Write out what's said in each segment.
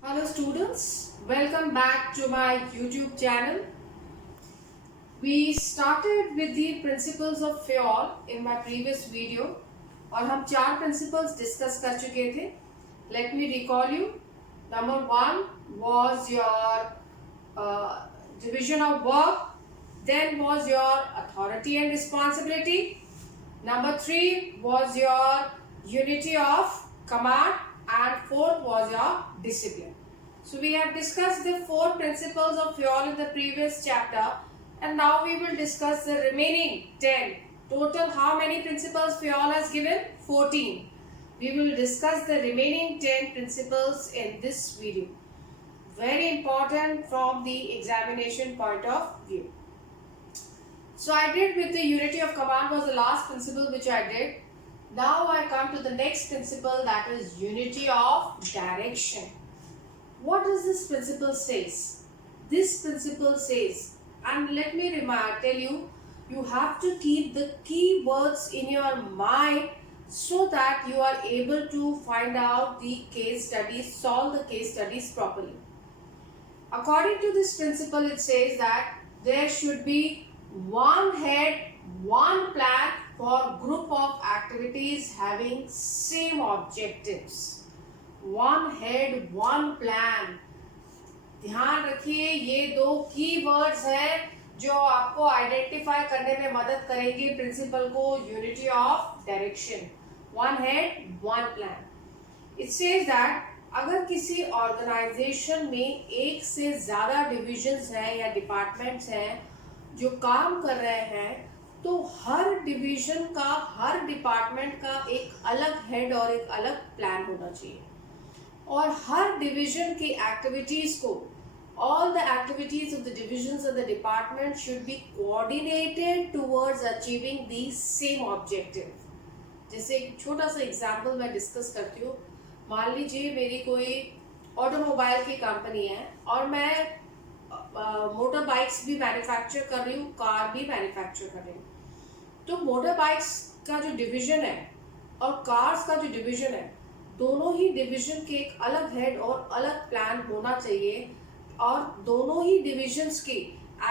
Hello students, welcome back to my YouTube channel. We started with the principles of fuel in my previous video और हम चार principles discuss कर चुके थे. Let me recall you. Number 1 was your division of work, then was your authority and responsibility. Number 3 was your unity of command, and fourth was your discipline. So we have discussed the four principles of fuel in the previous chapter, and now we will discuss the remaining 10. Total how many principles fuel has given? 14. We will discuss the remaining 10 principles in this video. Very important from the examination point of view. So I did with the unity of command was the last principle which I did. Now I come to the next principle, that is unity of direction. What does this principle says? This principle says, and let me tell you, you have to keep the key words in your mind so that you are able to find out the case studies, solve the case studies properly. According to this principle, it says that there should be one head, one plan for group of activities having same objectives. One head, one plan. ध्यान रखिए, ये दो की words हैं जो आपको identify करने में मदद करेंगे प्रिंसिपल को, unity of direction. One head, one plan. It says that अगर किसी ऑर्गेनाइजेशन में एक से ज्यादा डिविजन्स हैं या डिपार्टमेंट्स हैं जो काम कर रहे हैं, तो हर डिवीजन का, हर डिपार्टमेंट का एक अलग हेड और एक अलग प्लान होना चाहिए. और हर डिवीजन की एक्टिविटीज को, all the activities of the divisions of the department should be coordinated towards achieving the same objective. जैसे एक छोटा सा एग्जाम्पल मैं डिस्कस करती हूँ. मान लीजिए मेरी कोई ऑटोमोबाइल की कंपनी है और मैं मोटर बाइक्स भी मैन्युफैक्चर कर रही हूँ, कार भी मैन्युफैक्चर कर रही हूँ. तो मोटर बाइक्स का जो डिवीजन है और कार्स का जो डिवीजन है, दोनों ही डिवीजन के एक अलग हेड और अलग प्लान होना चाहिए और दोनों ही डिविजन्स की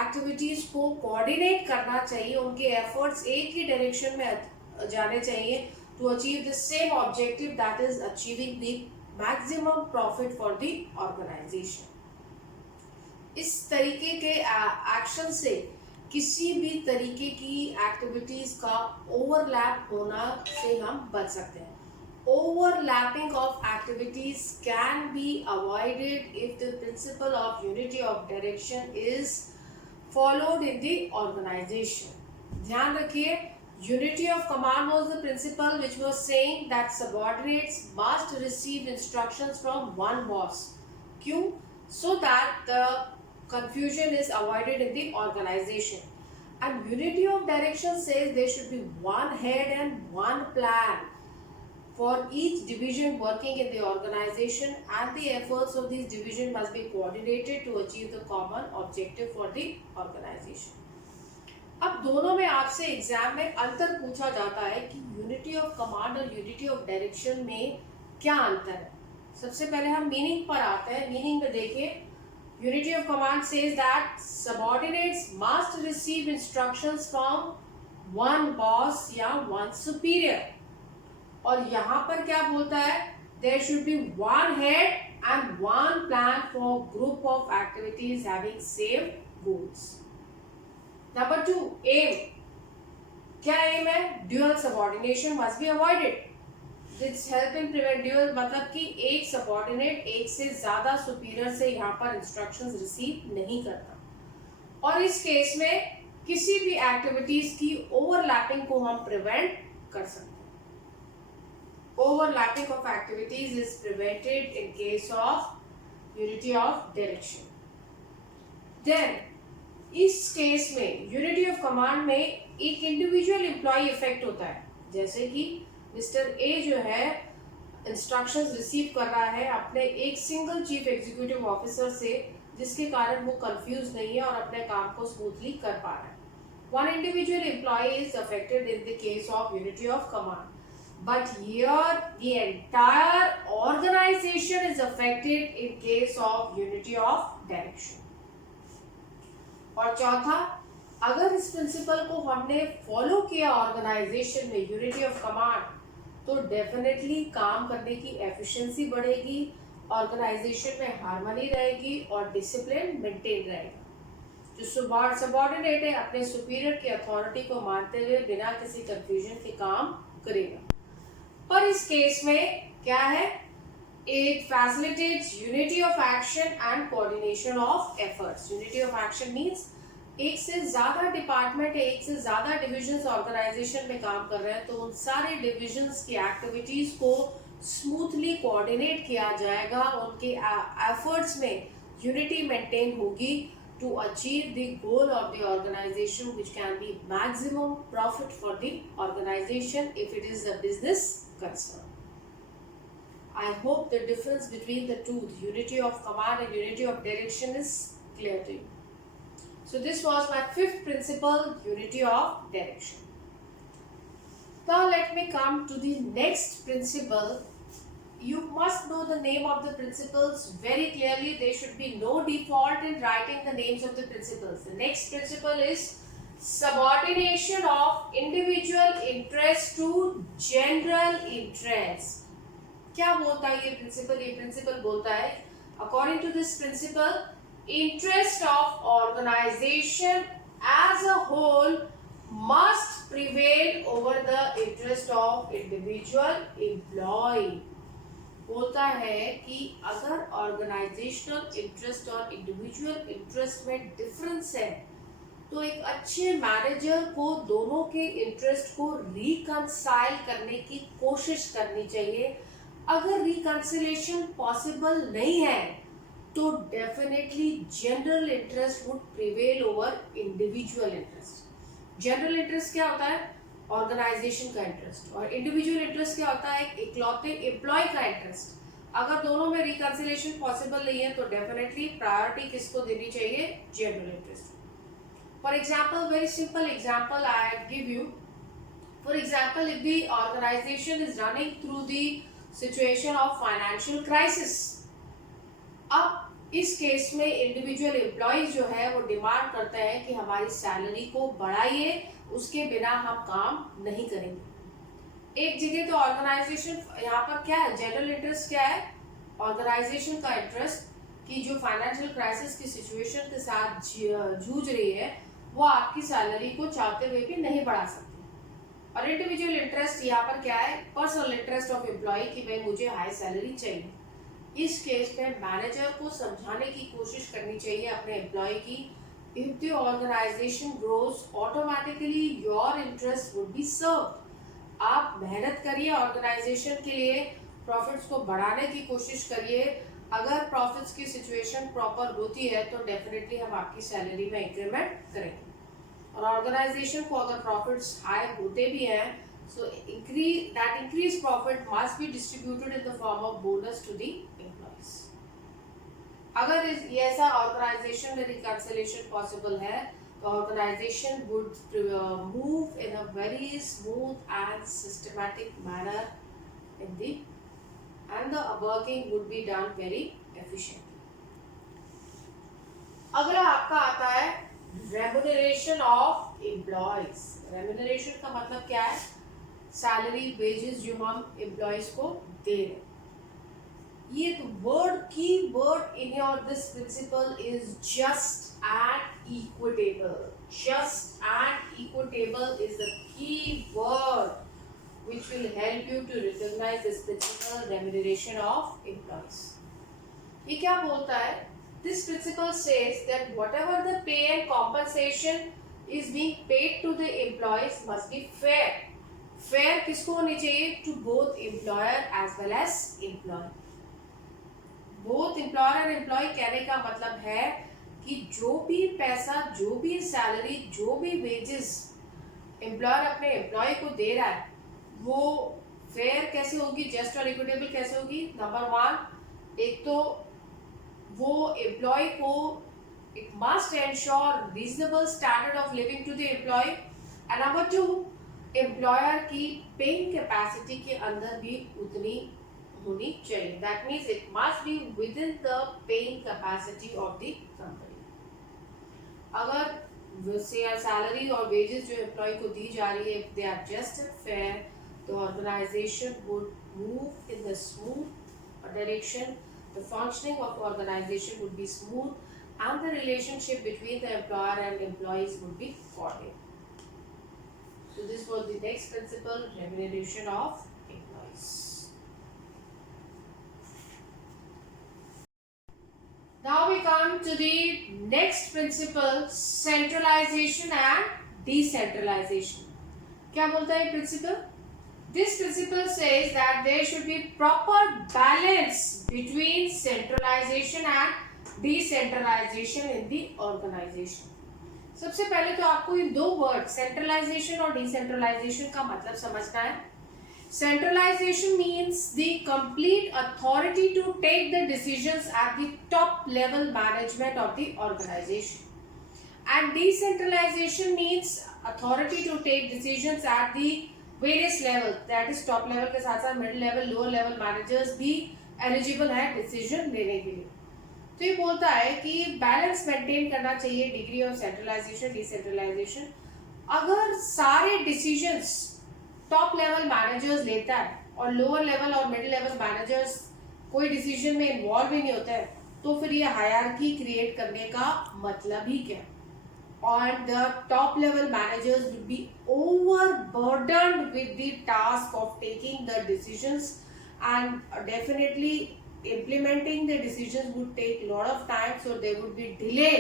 एक्टिविटीज को कोऑर्डिनेट करना चाहिए. उनके एफर्ट्स एक ही डायरेक्शन में जाने चाहिए to achieve the same objective, that is achieving the maximum profit for the organisation. इस तरीके के एक्शन से किसी भी तरीके की एक्टिविटीज का ओवरलैप होना से हम बच सकते हैं. Overlapping of activities can be avoided if the principle of unity of direction is followed in the organization. ध्यान रखिए, unity of command was the principle which was saying that subordinates must receive instructions from one boss. क्यों? So that the confusion is avoided in the organization. And unity of direction says there should be one head and one plan for each division working in the organization, and the efforts of these division must be coordinated to achieve the common objective for the organization. अब दोनों में आपसे exam में अंतर पूछा जाता है कि यूनिटी ऑफ कमांड और यूनिटी ऑफ डायरेक्शन में क्या अंतर है. सबसे पहले हम मीनिंग पर आते हैं. मीनिंग में देखिए, unity of command says that subordinates must receive instructions from one boss या वन सुपीरियर. और यहाँ पर क्या बोलता है? There should be one head and one plan for group of activities having same goals. Number 2, aim. क्या aim है? Dual subordination must be avoided. This help in prevent dual, मतलब कि एक सबऑर्डिनेट एक से ज्यादा सुपीरियर से यहाँ पर इंस्ट्रक्शंस रिसीव नहीं करता. और इस केस में किसी भी एक्टिविटीज की ओवरलैपिंग को हम प्रिवेंट कर सकते हैं. Overlapping of activities is prevented in case of unity of direction. Then इस केस में यूनिटी ऑफ कमांड में एक इंडिविजुअल एम्प्लॉय इफेक्ट होता है. जैसे कि मिस्टर ए जो है इंस्ट्रक्शंस रिसीव कर रहा है अपने एक सिंगल चीफ एग्जीक्यूटिव ऑफिसर से, जिसके कारण वो कंफ्यूज नहीं है और अपने काम को स्मूथली कर पा रहा है. One individual employee is affected in the case of unity of command. but here the entire organization is affected in case of unity of direction. और चौथा, अगर इस प्रिंसिपल को हमने फॉलो किया ऑर्गेनाइजेशन में, यूनिटी ऑफ कमांड, तो definitely काम करने की एफिशिएंसी बढ़ेगी, ऑर्गेनाइजेशन में हार्मनी रहेगी और डिसिप्लिन मेंटेन रहेगा। जो सबऑर्डिनेट है अपने सुपीरियर की अथॉरिटी को मानते हुए बिना किसी कंफ्यूजन के काम करेगा। पर इस केस में क्या है, it facilitates unity of action and coordination of efforts. Unity of action means एक से ज्यादा डिपार्टमेंट है, एक से ज्यादा डिविजन्स ऑर्गेनाइजेशन में काम कर रहे हैं, तो उन सारे डिविजन्स की एक्टिविटीज को स्मूथली कोऑर्डिनेट किया जाएगा, उनके एफर्ट्स में यूनिटी मेंटेन होगी to achieve the goal of the organization, which can be maximum profit for the organization if it is a business concern. I hope the difference between the two, the unity of command and unity of direction, is clear to you. So this was my fifth principle, unity of direction. Now let me come to the next principle. You must know the name of the principles very clearly. There should be no default in writing the names of the principles. The next principle is subordination of individual interest to general interest. क्या बोलता है ये principal? ये principal बोलता है, according to this principle, interest of organization as a whole must prevail over the interest of individual employee. बोलता है कि अगर ऑर्गेनाइजेशनल इंटरेस्ट और इंडिविजुअल इंटरेस्ट में डिफरेंस है, तो एक अच्छे मैनेजर को दोनों के इंटरेस्ट को रिकंसाइल करने की कोशिश करनी चाहिए। अगर रिकंसिलेशन पॉसिबल नहीं है, तो definitely general interest would prevail over individual interest. General interest क्या होता है? ऑर्गेनाइजेशन का इंटरेस्ट। और इंडिविजुअल इंटरेस्ट क्या होता है? इकलौते एम्प्लॉय का इंटरेस्ट। अगर दोनों में रिकंसिलेशन पॉसिबल नहीं है, तो डेफिनेटली प्रायोरिटी किसको देनी चाहिए? General interest. For example, very simple example I give you. For example, if the organisation is running through the situation of financial crisis, अब इस केस में इंडिविजुअल एम्प्लॉयज जो है वो डिमांड करते हैं कि हमारी सैलरी को बढ़ाइए, उसके बिना हम काम नहीं करेंगे। एक जगह तो ऑर्गेनाइजेशन, यहाँ पर क्या है, जनरल इंटरेस्ट क्या है? ऑर्गेनाइजेशन का इंटरेस्ट कि जो फाइनेंशियल क्राइसिस की सिचुएशन के साथ जूझ रही है, वो आपकी सैलरी को चाहते हुए भी नहीं बढ़ा सकती। और इंडिविजुअल इंटरेस्ट यहाँ पर क्या है? पर्सनल इंटरेस्ट ऑफ एम्प्लॉय कि भाई मुझे हाई सैलरी चाहिए। इस केस में मैनेजर को समझाने की कोशिश करनी चाहिए अपने एम्प्लॉय की, if the organization grows, automatically your interest would be served. आप मेहनत करिए ऑर्गेनाइजेशन के लिए, प्रॉफिट्स को बढ़ाने की कोशिश करिए। अगर प्रॉफिट्स की सिचुएशन प्रॉपर होती है, तो डेफिनेटली हम आपकी सैलरी में इंक्रीमेंट करेंगे। और ऑर्गेनाइजेशन को अगर प्रॉफिट्स हाई होते भी हैं, so increased profit must be distributed in the form of bonus to the employees. अगर ये ऐसा ऑर्गेनाइजेशन में रिकंसिलेशन पॉसिबल है, तो organisation would move in a very smooth and systematic manner in the end the working would be done very efficiently. अगला आपका आता है रेम्युनरेशन ऑफ एम्प्लॉयज। रेम्युनरेशन का मतलब क्या है? सैलरी, वेजेस जो हम एम्प्लॉयज को दे रहे हैं। ये वर्ड, की word in your this principle is just and equitable. Just and equitable is the key word which will help you to recognize this principle, remuneration of employees. ये क्या बोलता है? This principle says that whatever the pay and compensation is being paid to the employees must be fair. Fair किसको होनी चाहिए? To both employer as well as employee. Both employer and employee कहने का मतलब है कि जो भी पैसा, जो भी सैलरी, जो भी वेजेस एम्प्लॉयर अपने एम्प्लॉय को दे रहा है, वो फेयर कैसे होगी, जस्ट और इक्विटेबल कैसे होगी? नंबर वन, एक तो वो एम्प्लॉय को it must ensure reasonable standard of living to the employee, and number two, employer की पेइंग कैपेसिटी के अंदर भी उतनी होनी चाहिए. That means it must be within the paying capacity of the company. अगर सैलरी और वेजेस जो एम्प्लॉय को दी जा रही है, they are just and fair, the organisation would move in the smooth direction, the functioning of organisation would be smooth, and the relationship between the employer and employees would be cordial. So this was the next principle, remuneration of employees. Now we come to the next principle, centralization and decentralization. क्या बोलता है principle? This principle says that there should be proper balance between centralization and decentralisation in the organisation. सबसे पहले तो आपको ये दो word centralisation और डिसेंट्रलाइजेशन का मतलब समझना है. Centralisation means the complete authority to take the decisions at the top level management of the organisation and decentralisation means authority to take decisions at the various level, that is top level के साथ साथ middle level, lower level managers भी eligible है decision लेने के लिए. तो ये बोलता है कि बैलेंस मेंटेन करना चाहिए डिग्री ऑफ सेंट्रलाइजेशन डिसेंट्रलाइजेशन. अगर सारे डिसीजंस टॉप लेवल मैनेजर्स लेता है और लोअर लेवल और मिडिल लेवल मैनेजर्स कोई डिसीजन में इन्वॉल्व ही नहीं होता है, तो फिर ये हायरार्की क्रिएट करने का मतलब ही क्या. और the top level managers would be overburdened with the task of taking the decisions and definitely implementing the decisions would take a lot of time, so there would be delay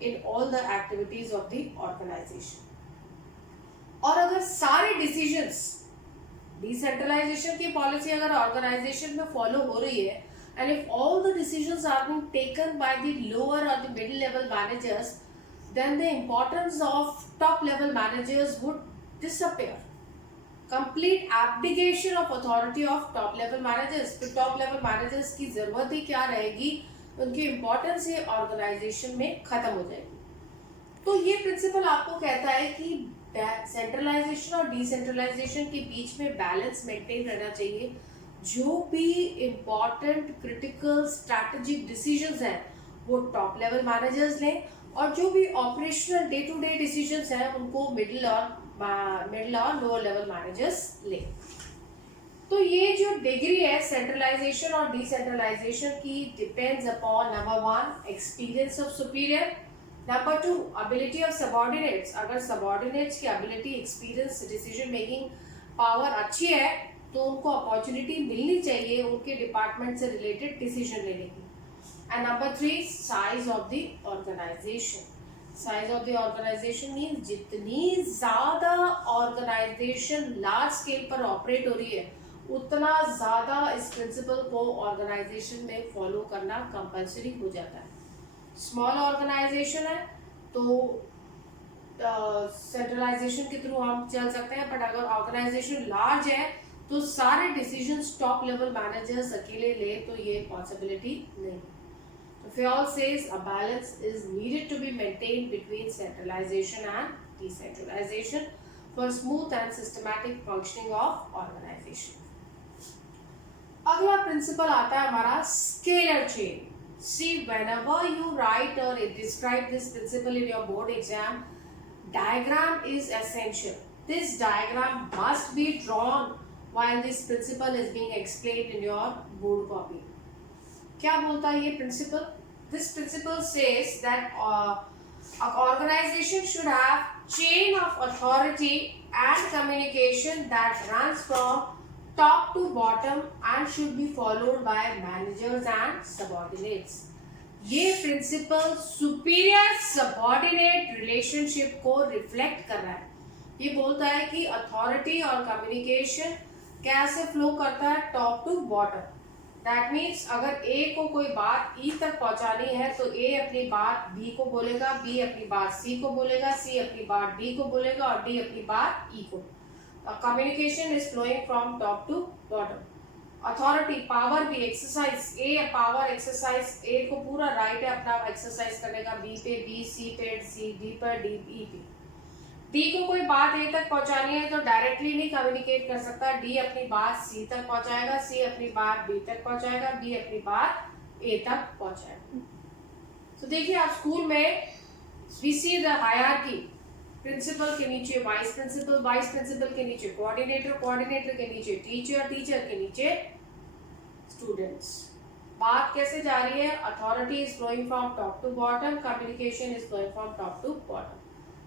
in all the activities of the organization. और अगर सारे decisions decentralization की policy अगर organisation में follow हो रही है and if all the decisions are being taken by the lower or the middle level managers, then the importance of top level managers would disappear. Complete abdication of authority of top level managers. तो top level managers की जरूरत ही क्या रहेगी, उनकी importance ये organisation में खत्म हो जाएगी. तो ये प्रिंसिपल आपको कहता है कि सेंट्रलाइजेशन और डिसेंट्रलाइजेशन के बीच में बैलेंस मेंटेन रहना चाहिए. जो भी इंपॉर्टेंट क्रिटिकल स्ट्रैटेजिक डिसीजंस हैं वो टॉप लेवल मैनेजर्स लें, और जो भी operational day to day decisions हैं उनको मिडिल और लोअर लेवल मैनेजर्स ले. तो ये जो डिग्री है सेंट्रलाइजेशन और डिसेंट्रलाइजेशन की depends upon number 1 experience of superior, number 2 ability of subordinates. अगर सबऑर्डिनेट्स की ability, experience, decision making power अच्छी है तो उनको अपॉर्चुनिटी मिलनी चाहिए उनके डिपार्टमेंट से रिलेटेड डिसीजन लेने की. And number 3 size of the organisation. Size of the organisation means जितनी ज्यादा ऑर्गेनाइजेशन लार्ज स्केल पर ऑपरेट हो रही है उतना ज्यादा इस प्रिंसिपल को ऑर्गेनाइजेशन में फॉलो करना कंपलसरी हो जाता है. स्मॉल ऑर्गेनाइजेशन है तो सेंट्रलाइजेशन के थ्रू हम चल सकते हैं, बट अगर ऑर्गेनाइजेशन लार्ज है तो सारे डिसीजंस टॉप लेवल मैनेजर्स अकेले ले तो ये पॉसिबिलिटी नहीं. Fayol says a balance is needed to be maintained between centralization and decentralization for smooth and systematic functioning of organization. अगला प्रिंसिपल आता है हमारा scalar chain. See, whenever you write or describe this principle in your board exam, diagram is essential. This diagram must be drawn while this principle is being explained in your board copy. क्या बोलता है ये principal? This principle says that an organization should have chain of authority and communication that runs from top to bottom and should be followed by managers and subordinates. ये principal superior subordinate relationship को reflect कर रहा है. ये बोलता है कि authority और कम्युनिकेशन कैसे फ्लो करता है top to bottom. That means अगर ए को कोई बात ई तक पहुंचानी है तो ए अपनी बात बी को बोलेगा, बी अपनी बात सी को बोलेगा, सी अपनी बात डी को बोलेगा और डी अपनी बात ई को. Communication is flowing from top to bottom. Authority power भी exercise, A power exercise, A को पूरा राइट है अपना एक्सरसाइज करने का बी पे, बी सी पे, सी डी पर, डी ई पे. डी को कोई बात ए तक पहुंचानी है तो डायरेक्टली नहीं कम्युनिकेट कर सकता। डी अपनी बात सी तक पहुंचाएगा, सी अपनी बात बी तक पहुंचाएगा, बी अपनी बात ए तक पहुंचाएगा। तो देखिए आप स्कूल में we see the hierarchy, principal के नीचे वाइस प्रिंसिपल, वाइस प्रिंसिपल के नीचे कोऑर्डिनेटर, कोऑर्डिनेटर के नीचे टीचर, टीचर के नीचे स्टूडेंट्स। बात कैसे जा रही है? Authority is flowing from top to bottom, communication is flowing from top to bottom.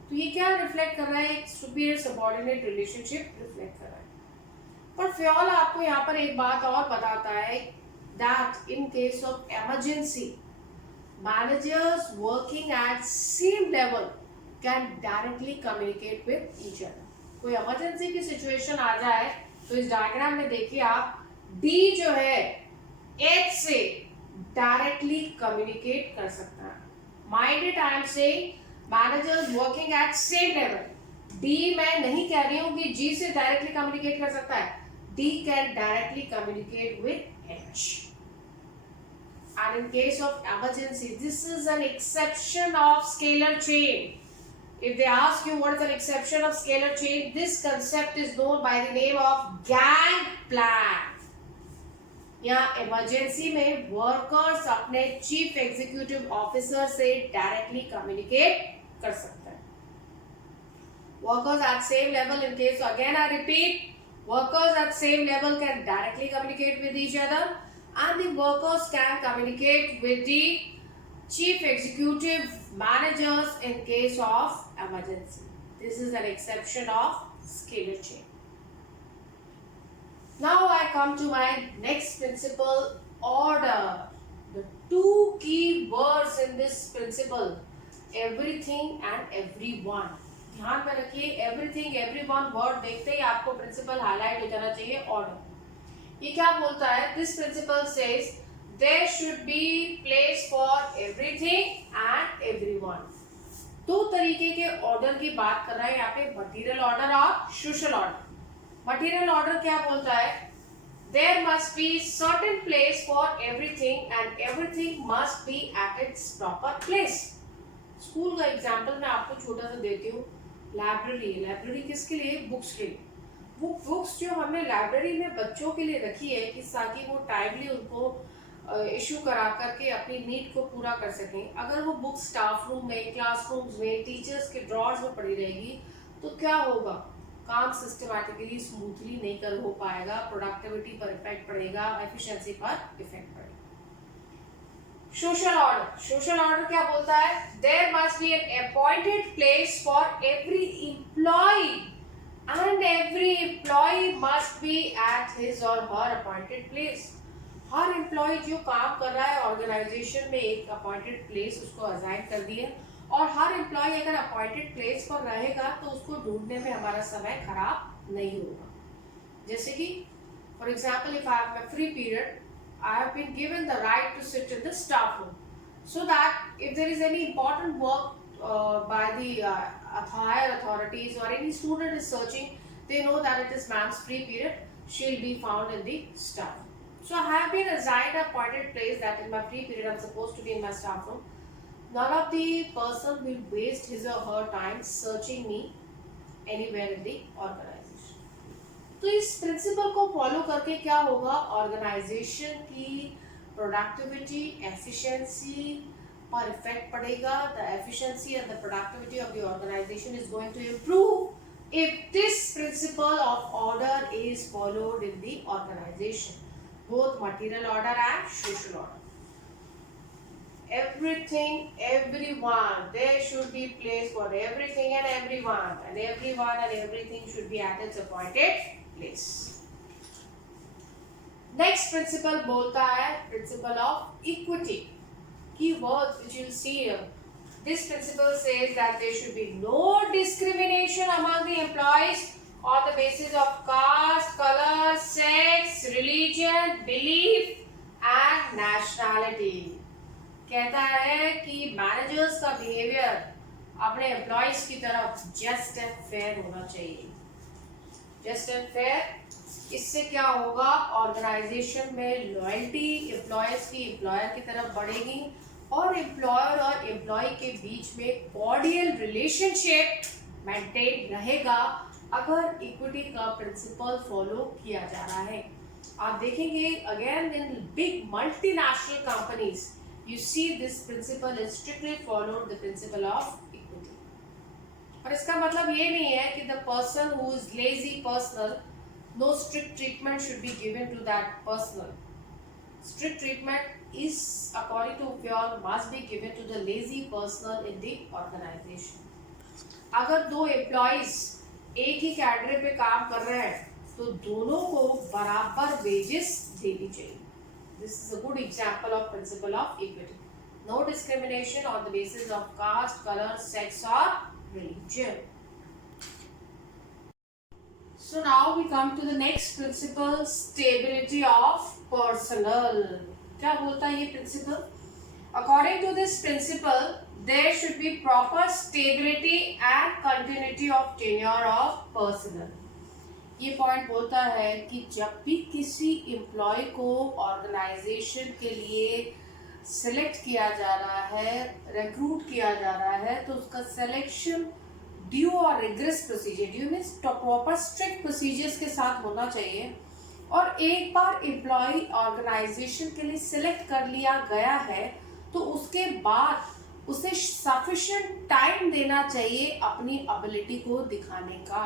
तो ये क्या रिफ्लेक्ट कर रहा है? एक सुपीरियर सबऑर्डिनेट रिलेशनशिप रिफ्लेक्ट कर रहा है। पर फ्योल आपको यहाँ पर एक बात और बताता है that in case of emergency managers working at same level can directly communicate with each other. कोई इमरजेंसी की सिचुएशन आ जाए तो इस डायग्राम में देखिए आप, डी जो है एच से डायरेक्टली कम्युनिकेट कर सकता है। Mind it, I am saying managers working at same level. D मैं नहीं कह रही हूं कि जी से डायरेक्टली कम्युनिकेट कर सकता है। D can directly communicate with H. And in case of emergency, this is an exception of scalar chain. If they ask you what is an exception of scalar chain, this concept is known by the name of gangplank. या emergency में workers अपने chief executive officer से directly communicate कर सकते हैं। Workers at same level, in case again I repeat, workers at same level can directly communicate with each other and the workers can communicate with the chief executive managers in case of emergency. This is an exception of scalar chain. Now I come to my next principle, order. The two key words in this principle, everything and everyone. ध्यान में रखिए, everything everyone word देखते ही आपको principle highlight हो जाना चाहिए, order। ये क्या बोलता है? This principle says there should be place for everything and everyone. दो तरीके के ऑर्डर की बात कर रहा है यहाँ पे, मटेरियल ऑर्डर और सोशल ऑर्डर। मटेरियल ऑर्डर क्या बोलता है? There must be certain place for everything and everything must be at its proper place. School का एग्जाम्पल मैं आपको छोटा सा देती हूँ। लाइब्रेरी, लाइब्रेरी किसके लिए? बुक्स के लिए। वो बुक्स जो हमने लाइब्रेरी में बच्चों के लिए रखी है कि ताकि वो टाइमली उनको इशू करा करके अपनी नीड को पूरा कर सकें, अगर वो बुक स्टाफ रूम में, क्लासरूम्स में, टीचर्स के ड्रॉर्स में पड़ी रहेगी तो क्या होगा? काम सिस्टमैटिकली स्मूथली नहीं कर हो पाएगा, प्रोडक्टिविटी पर इफेक्ट पड़ेगा, एफिशिएंसी पर इफेक्ट पड़ेगा। सोशल ऑर्डर, सोशल ऑर्डर क्या बोलता है? There must be an appointed place for every employ and every employee must be at his or her appointed place. हर एम्प्लॉय जो काम कर रहा है ऑर्गेनाइजेशन में एक अपॉइंटेड प्लेस उसको असाइन कर दी है, और हर एम्प्लॉय अगर अपॉइंटेड प्लेस पर रहेगा तो उसको ढूंढने में हमारा समय खराब नहीं होगा। जैसे कि for example, if I have a free period, I have been given the right to sit in the staff room so that if there is any important work by the higher authorities or any student is searching, they know that it is ma'am's free period, she'll be found in the staff. So I have been assigned a appointed place that in my free period I'm supposed to be in my staff room. None of the person will waste his or her time searching me anywhere in the organization. तो इस principal को follow करके क्या होगा? Organization की productivity, efficiency पर effect पड़ेगा। The efficiency and the productivity of the organisation is going to improve if this principle of order is followed in the organization, both material order and social order. Everything, everyone, there should be place for everything and everyone and everything should be at its appointed place. Next principle बोलता है principle of equity. Key words which you see here. This principle says that there should be no discrimination among the employees on the basis of caste, color, sex, religion, belief and nationality. कहता है कि managers का behaviour अपने employees की तरफ just and fair होना चाहिए। Just and fair, इससे क्या होगा? ऑर्गेनाइजेशन में लॉयल्टी एम्प्लॉयज की एम्प्लॉयर की तरफ बढ़ेगी और एम्प्लॉयर और एम्प्लॉय के बीच में कॉर्डियल रिलेशनशिप मेंटेन रहेगा अगर इक्विटी का प्रिंसिपल फॉलो किया जा रहा है। आप देखेंगे again in big multinational companies you see this principle is strictly followed the principle of equity. और इसका मतलब ये नहीं है कि the person who is lazy person, no strict treatment should be given to that person. Strict treatment is, according to FIOL, must be given to the lazy personnel in the organization. अगर दो employees एक ही cadre पे काम कर रहे हैं तो दोनों को बराबर वेजेस देनी चाहिए। This is a good example of principle of equity. No discrimination on the basis of caste, colour, sex और religion. So now we come to the next principle, stability of personnel. क्या बोलता है ये principle? According to this principle, there should be proper stability and continuity of tenure of personnel. ये point बोलता है कि जब भी किसी एम्प्लॉय को ऑर्गेनाइजेशन के लिए सिलेक्ट किया जा रहा है, रिक्रूट किया जा रहा है, तो उसका सिलेक्शन ड्यू और rigorous procedure, due means proper strict procedures के साथ होना चाहिए। और एक बार एम्प्लॉय ऑर्गेनाइजेशन के लिए सिलेक्ट कर लिया गया है तो उसके बाद उसे सफिशिएंट टाइम देना चाहिए अपनी एबिलिटी को दिखाने का।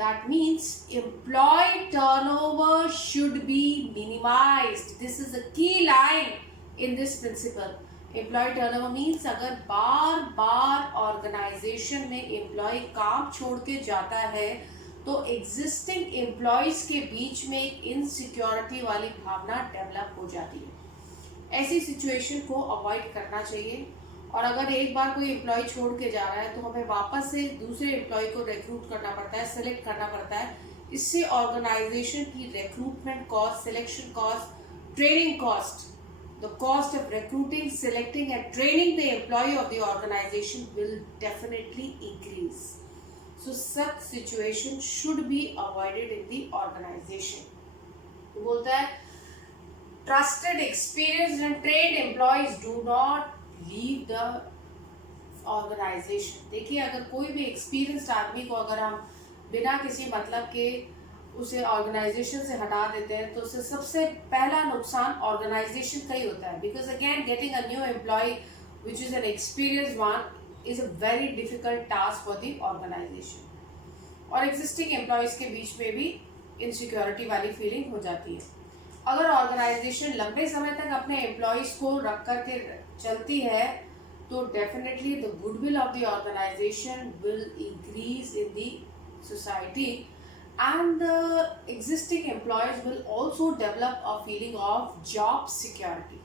That means employee turnover should be minimized. This is a key line in this principle. Employee turnover means अगर बार बार ऑर्गेनाइजेशन में एम्प्लॉय काम छोड़ के जाता है तो एग्जिस्टिंग एम्प्लॉयज के बीच में एक इनसिक्योरिटी वाली भावना डेवलप हो जाती है। ऐसी सिचुएशन को अवॉइड करना चाहिए। और अगर एक बार कोई एम्प्लॉय छोड़ के जा रहा है तो हमें वापस से दूसरे एम्प्लॉय को रिक्रूट करना पड़ता है, सेलेक्ट करना पड़ता है। इससे ऑर्गेनाइजेशन की recruitment cost, selection cost, training cost, the cost of recruiting, selecting and training the employee of the organization will definitely increase. So such situation should be avoided in the organization. तो बोलता है trusted, experienced and trained employees do not leave the organization. देखिए अगर कोई भी experienced आदमी को अगर हम बिना किसी मतलब के उसे ऑर्गेनाइजेशन से हटा देते हैं तो उससे सबसे पहला नुकसान ऑर्गेनाइजेशन का ही होता है। Because again getting a new employ which is an experienced one is a very difficult task for the organization. और एग्जिस्टिंग एम्प्लॉयज के बीच में भी इनसिक्योरिटी वाली फीलिंग हो जाती है। अगर ऑर्गेनाइजेशन लंबे समय तक अपने एम्प्लॉयज को रख करके चलती है तो definitely the goodwill of the organization will increase in the society and the existing employees will also develop a feeling of job security.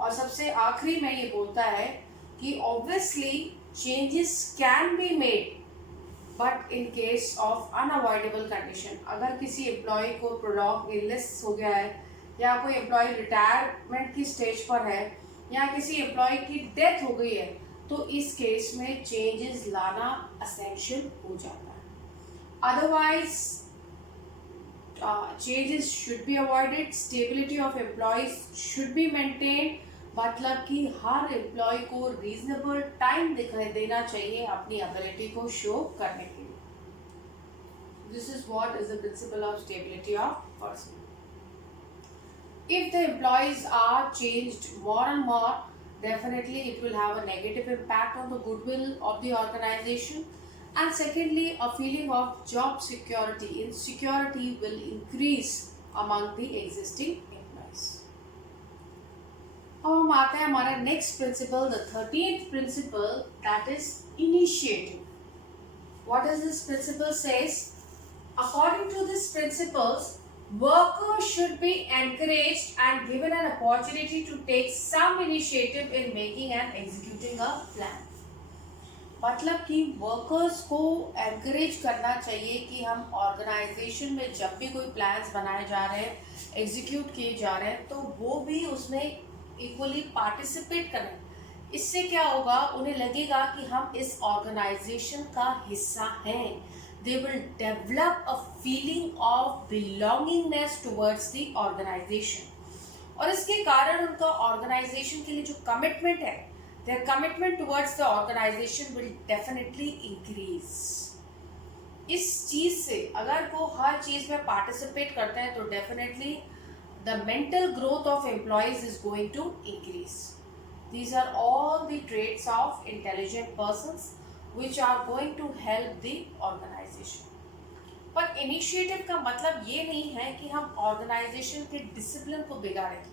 और सबसे आखिरी में ये बोलता है कि obviously changes can be made but in case of unavoidable condition. अगर किसी एम्प्लॉय को prolonged illness हो गया है या कोई एम्प्लॉय रिटायरमेंट की स्टेज पर है या किसी एम्प्लॉय की डेथ हो गई है तो इस केस में चेंजेस लाना असेंशियल हो जाता है। Otherwise, changes should be avoided. Stability of employees should be maintained. मतलब कि हर एम्प्लॉय को रीजनेबल टाइम दिखाई देना चाहिए अपनी एबिलिटी को शो करने के लिए। This is what is the principle of stability of person. If the employees are changed more and more, definitely it will have a negative impact on the goodwill of the organization. And secondly, a feeling of job security, insecurity will increase among the existing employees. अब हम आते हैं हमारा next principle, the 13th principle, that is initiative. What does this principle says? According to this principles, workers should be encouraged and given an opportunity to take some initiative in making and executing a plan. मतलब कि workers को encourage करना चाहिए कि हम organisation में जब भी कोई प्लान्स बनाए जा रहे हैं, एग्जीक्यूट किए जा रहे हैं तो वो भी उसमें इक्वली पार्टिसिपेट करें। इससे क्या होगा, उन्हें लगेगा कि हम इस ऑर्गेनाइजेशन का हिस्सा हैं। They will develop a feeling of belongingness towards the organization और इसके कारण उनका ऑर्गेनाइजेशन के लिए जो कमिटमेंट है their commitment towards the organization will definitely increase. इस चीज से अगर वो हर चीज में पार्टिसिपेट करते हैं तो definitely the mental growth of employees is going to increase. These are all the traits of intelligent persons which are going to help the organization. पर इनिशिएटिव का मतलब ये नहीं है कि हम ऑर्गेनाइजेशन के डिसिप्लिन को बिगाड़ें.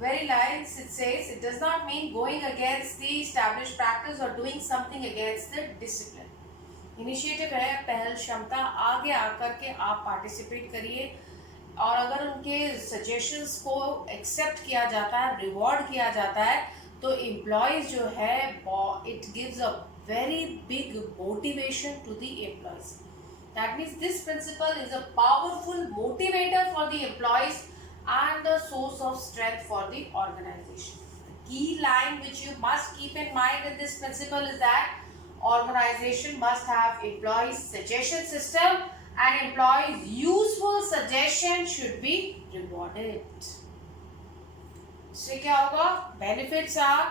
Very lines it says it does not mean going against the established practice or doing something against the discipline. Initiative है पहल क्षमता, आगे आकर के आप पार्टिसिपेट करिए और अगर उनके सजेशंस को एक्सेप्ट किया जाता है, रिवॉर्ड किया जाता है तो एम्प्लॉयज जो है it gives a very big motivation to the employees. That means this principle is a powerful motivator for the employees and the source of strength for the organization. The key line which you must keep in mind in this principle is that organization must have employees suggestion system and employees useful suggestion should be rewarded. So क्या होगा? Benefits are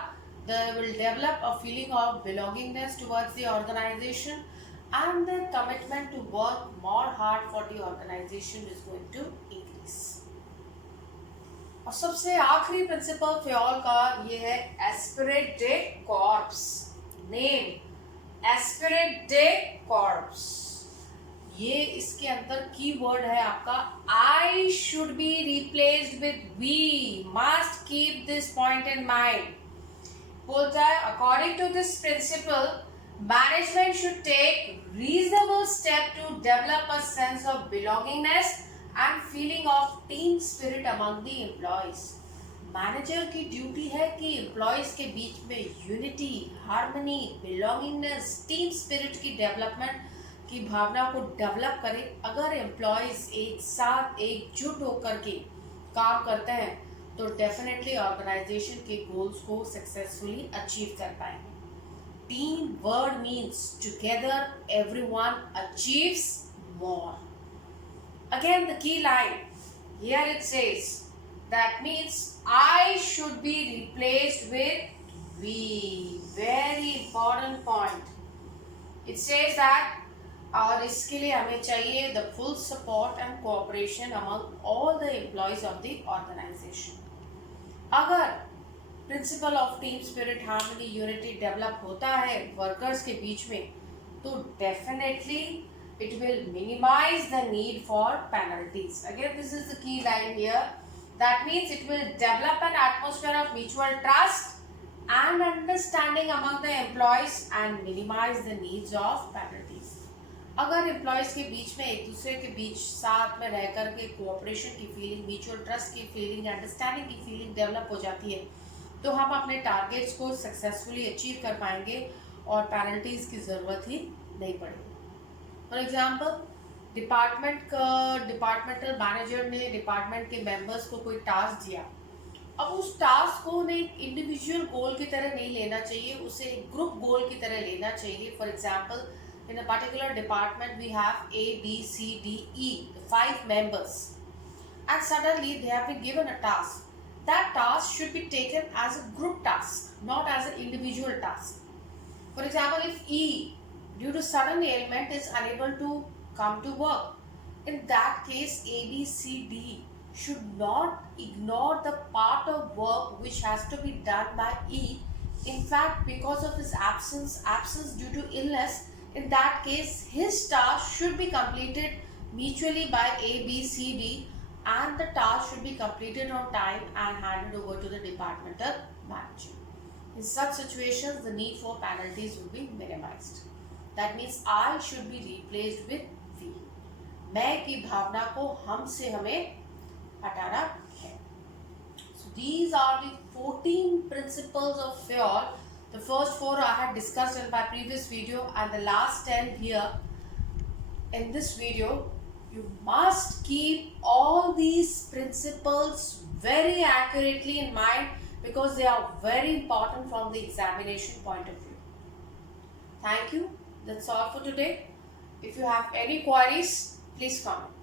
they will develop a feeling of belongingness towards the organization and their commitment to work more hard for the organization is going to increase. और सबसे आखिरी principal Fayol का ये है esprit de corps. Name esprit de corps. ये इसके अंदर key word है आपका I should be replaced with we. Must keep this point in mind. बोलता है according to this principle management should take reasonable step to develop a sense of belongingness and feeling of team spirit among the employees. Manager की duty है कि employees के बीच में unity, harmony, belongingness, team spirit की development की भावना को develop करे. अगर एम्प्लॉयज एक साथ एकजुट होकर के काम करते हैं तो डेफिनेटली ऑर्गेनाइजेशन के गोल्स को सक्सेसफुली अचीव कर पाएंगे. Team word means together everyone achieves more. Again the key line here it says that means I should be replaced with we. Very important point. It says that और इसके लिए हमें चाहिए the full support and cooperation among all the employees of the organization. अगर principle of team spirit, harmony, unity develop होता है workers के बीच में तो definitely it will minimize the need for penalties. Again, this is the key line here. That means it will develop an atmosphere of mutual trust and understanding among the employees and minimize the needs of penalties. अगर employees के बीच में एक दूसरे के बीच साथ में रह कर के cooperation की feeling, mutual trust की feeling, understanding की feeling develop हो जाती है तो हम अपने targets को successfully achieve कर पाएंगे और penalties की ज़रूरत ही नहीं पड़ेगी. फॉर एग्जाम्पल डिपार्टमेंटल मैनेजर ने डिपार्टमेंट के मेंबर्स को कोई टास्क दिया. अब उस टास्क को उन्हें एक इंडिविजुअल गोल की तरह नहीं लेना चाहिए, उसे एक ग्रुप गोल की तरह लेना चाहिए. For example in a particular department we have A, B, C, D, E, 5 members and suddenly they have been given a task. That task should be taken as a group task, not as an individual task. For example, if E due to sudden ailment is unable to come to work, in that case A, B, C, D should not ignore the part of work which has to be done by E. In fact, because of his absence due to illness, in that case his task should be completed mutually by A, B, C, D and the task should be completed on time and handed over to the departmental manager. In such situations the need for penalties will be minimized. That means I should be replaced with we. मैं की भावना को हम से हमें हटाना है. So these are the 14 principles of FEOL. The first 4 I had discussed in my previous video and the last 10 here in this video. You must keep all these principles very accurately in mind because they are very important from the examination point of view. Thank you. That's all for today. If you have any queries, please comment.